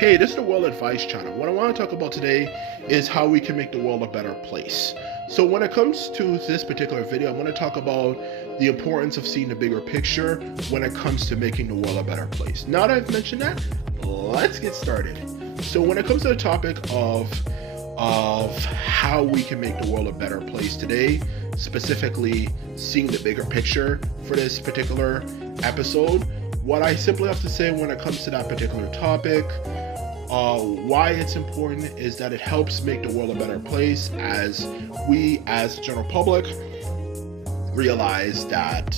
Hey, this is the World Advice Channel. What I want to talk about today is how we can make the world a better place. So when it comes to this particular video, I want to talk about the importance of seeing the bigger picture when it comes to making the world a better place. Now that I've mentioned that, let's get started. So when it comes to the topic of how we can make the world a better place today, specifically seeing the bigger picture for this particular episode, what I simply have to say when it comes to that particular topic, why it's important is that it helps make the world a better place as we, as the general public, realize that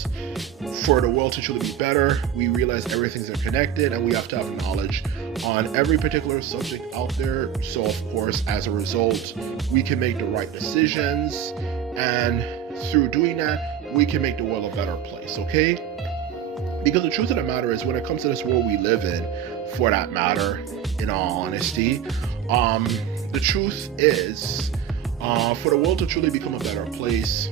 for the world to truly be better, we realize everything's interconnected and we have to have knowledge on every particular subject out there. So of course, as a result, we can make the right decisions, and through doing that, we can make the world a better place, okay? Because the truth of the matter is, when it comes to this world we live in, for that matter, in all honesty, the truth is, for the world to truly become a better place,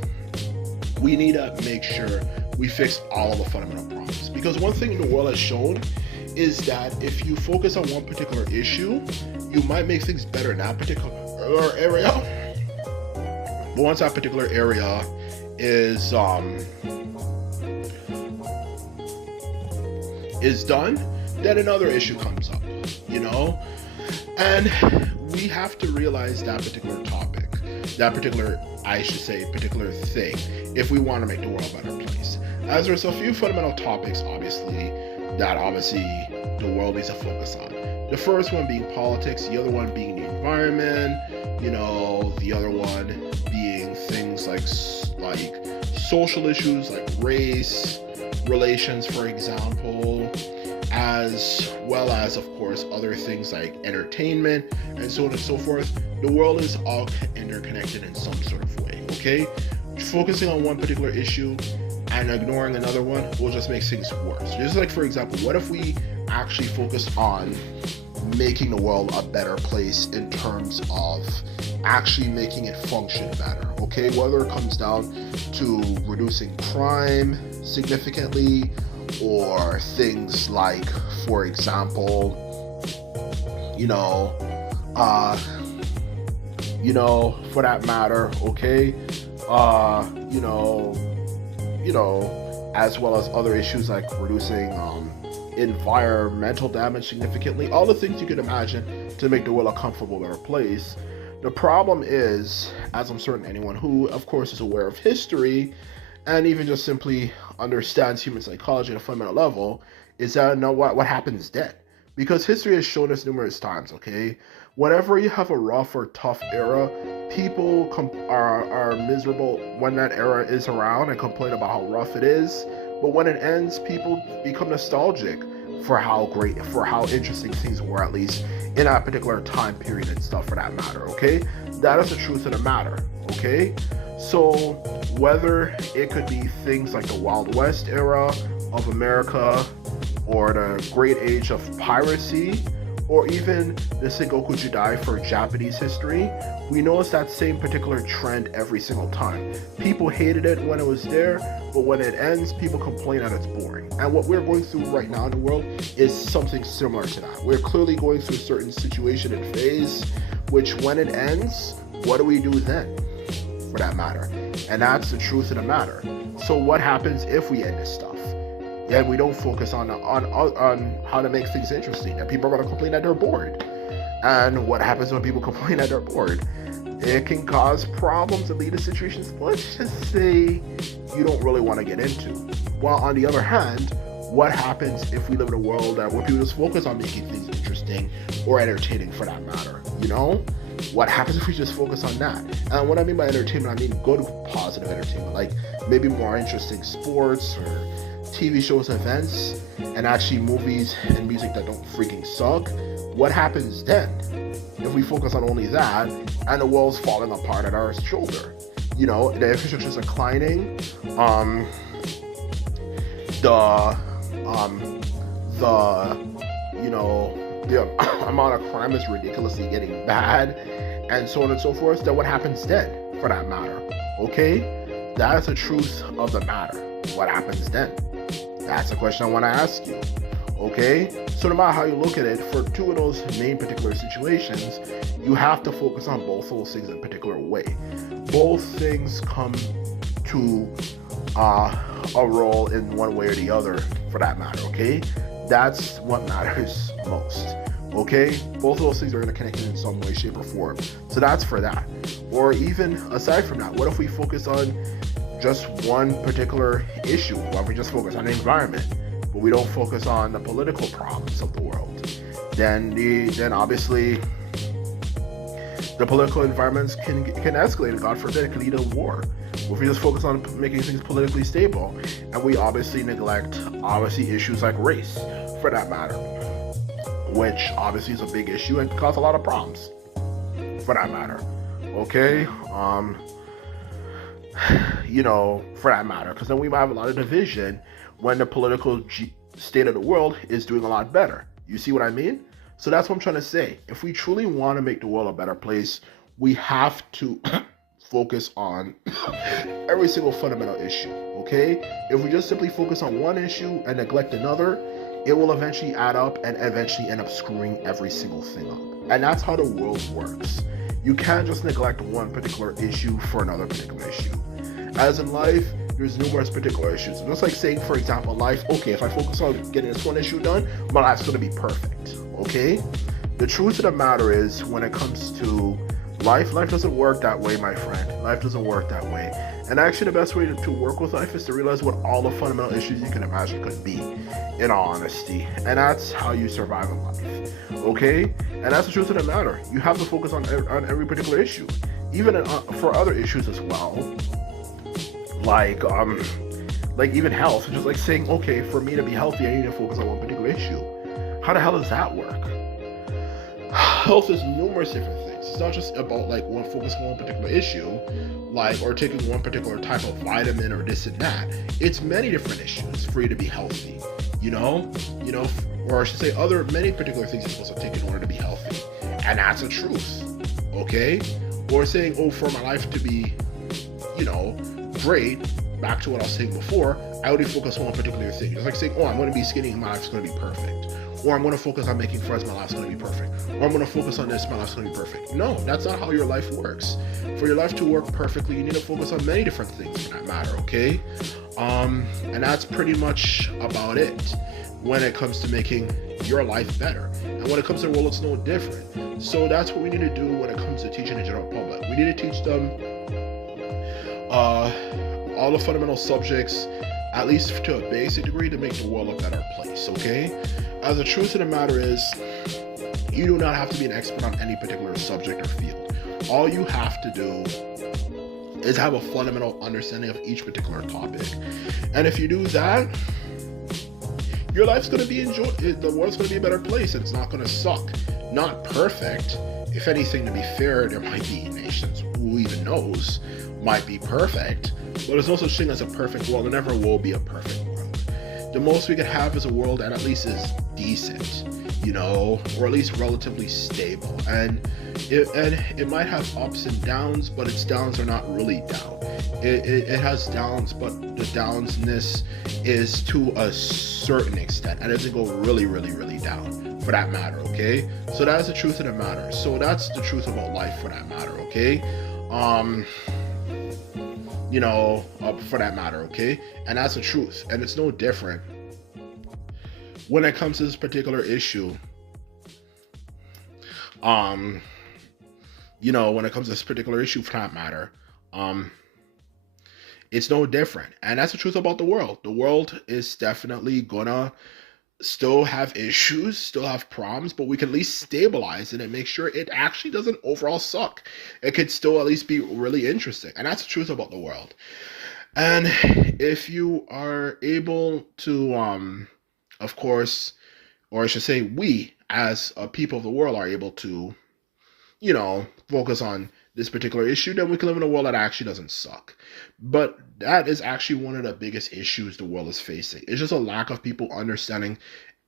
we need to make sure we fix all of the fundamental problems. Because one thing the world has shown is that if you focus on one particular issue, you might make things better in that particular area. But once that particular area is done, then another issue comes up, and we have to realize that particular topic, that particular, I should say, particular thing, if we want to make the world a better place. As there's a few fundamental topics, obviously the world needs to focus on. The first one being politics, the other one being the environment, the other one being things like social issues like race relations, for example, as well as, of course, other things like entertainment and so on and so forth. The world is all interconnected in some sort of way, okay? Focusing on one particular issue and ignoring another one will just make things worse. Just like, for example, what if we actually focus on making the world a better place in terms of actually making it function better, okay? Whether it comes down to reducing crime significantly, or things like, for example, for that matter, okay, as well as other issues like reducing environmental damage significantly, all the things you could imagine to make the world a comfortable, better place. The problem is, as I'm certain anyone who, of course, is aware of history and even just simply understands human psychology at a fundamental level, is that what happens then. Because history has shown us numerous times, okay? Whenever you have a rough or tough era, people are miserable when that era is around and complain about how rough it is. But when it ends, people become nostalgic for how great, for how interesting things were, at least in that particular time period and stuff, for that matter, okay? That is the truth of the matter, okay? So whether it could be things like the Wild West era of America, or the great age of piracy, or even the Sengoku Jidai for Japanese history, we notice that same particular trend every single time. People hated it when it was there, but when it ends, people complain that it's boring. And what we're going through right now in the world is something similar to that. We're clearly going through a certain situation and phase, which when it ends, what do we do then, for that matter? And that's the truth of the matter. So what happens if we end this stuff? And we don't focus on how to make things interesting, and people are going to complain that they're bored. And what happens when people complain that they're bored? It can cause problems and lead to situations, let's just say, you don't really want to get into. While on the other hand, what happens if we live in a world where people just focus on making things interesting or entertaining, for that matter? What happens if we just focus on that? And what I mean by entertainment, I mean good, positive entertainment, like maybe more interesting sports or TV shows, events, and actually movies and music that don't freaking suck. What happens then if we focus on only that and the world's falling apart at our shoulder? The infrastructure is declining, the amount of crime is ridiculously getting bad, and so on and so forth. Then what happens then, for that matter? Okay, that is the truth of the matter. What happens then? That's the question I want to ask you. Okay? So no matter how you look at it, for two of those main particular situations, you have to focus on both those things in a particular way. Both things come to a role in one way or the other, for that matter, okay? That's what matters most. Okay? Both of those things are interconnected in some way, shape, or form. So that's for that. Or even aside from that, what if we focus on just one particular issue? What if we just focus on the environment, but we don't focus on the political problems of the world? Then obviously the political environments can escalate, and God forbid, it could lead to war. If we just focus on making things politically stable, and we obviously neglect issues like race, for that matter, which obviously is a big issue and can cause a lot of problems, for that matter. Okay, for that matter, because then we might have a lot of division when the political state of the world is doing a lot better. You see what I mean? So that's what I'm trying to say. If we truly want to make the world a better place, we have to focus on every single fundamental issue, okay? If we just simply focus on one issue and neglect another, it will eventually add up and eventually end up screwing every single thing up. And that's how the world works. You can't just neglect one particular issue for another particular issue. As in life, there's numerous particular issues. Just like saying, for example, life, okay, if I focus on getting this one issue done, my life's gonna be perfect, okay? The truth of the matter is, when it comes to life doesn't work that way, my friend. Life doesn't work that way. And actually, the best way to work with life is to realize what all the fundamental issues you can imagine could be, in all honesty. And that's how you survive in life, okay? And that's the truth of the matter. You have to focus on every particular issue, even for other issues as well. Like even health, just like saying, okay, for me to be healthy, I need to focus on one particular issue. How the hell does that work? Health is numerous different things. It's not just about like focus on one particular issue, like, or taking one particular type of vitamin or this and that. It's many different issues for you to be healthy, or I should say many particular things you're supposed to take in order to be healthy. And that's the truth, okay? Or saying, oh, for my life to be, great, back to what I was saying before, I only focus on one particular thing. It's like saying, oh, I'm going to be skinny and my life's going to be perfect. Or I'm going to focus on making friends, my life's going to be perfect. Or I'm going to focus on this, my life's going to be perfect. No, that's not how your life works. For your life to work perfectly, you need to focus on many different things for that matter, okay? And that's pretty much about it when it comes to making your life better. And when it comes to the world, it's no different. So that's what we need to do when it comes to teaching the general public. We need to teach them all the fundamental subjects, at least to a basic degree, to make the world a better place, okay? As the truth of the matter is, you do not have to be an expert on any particular subject or field. All you have to do is have a fundamental understanding of each particular topic. And if you do that, your life's going to be enjoyed. The world's going to be a better place, and it's not going to suck. Not perfect. If anything, to be fair, there might be nations, who even knows, might be perfect, but there's no such thing as a perfect world. There never will be a perfect world. The most we could have is a world that at least is decent, or at least relatively stable. And it might have ups and downs, but its downs are not really down. It has downs, but the downsness is to a certain extent, and it doesn't go really, really, really down, for that matter, okay? So that's the truth of the matter. So that's the truth about life, for that matter, okay? For that matter, okay? And that's the truth. And it's no different when it comes to this particular issue. When it comes to this particular issue, for that matter, it's no different. And that's the truth about the world. The world is definitely gonna still have issues, still have problems, but we can at least stabilize it and make sure it actually doesn't overall suck. It could still at least be really interesting. And that's the truth about the world. And if you are able to, of course, or I should say we as a people of the world are able to, focus on this particular issue, then we can live in a world that actually doesn't suck. But that is actually one of the biggest issues the world is facing. It's just a lack of people understanding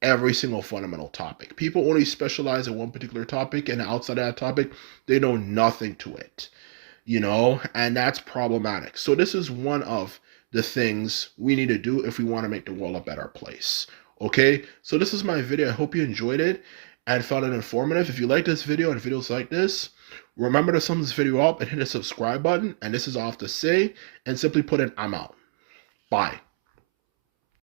every single fundamental topic. People only specialize in one particular topic, and outside of that topic, they know nothing to it, and that's problematic. So this is one of the things we need to do if we want to make the world a better place. Okay, so this is my video. I hope you enjoyed it and found it informative. If you like this video and videos like this, remember to sum this video up and hit the subscribe button. And this is all I have to say, and simply put in, I'm out. Bye.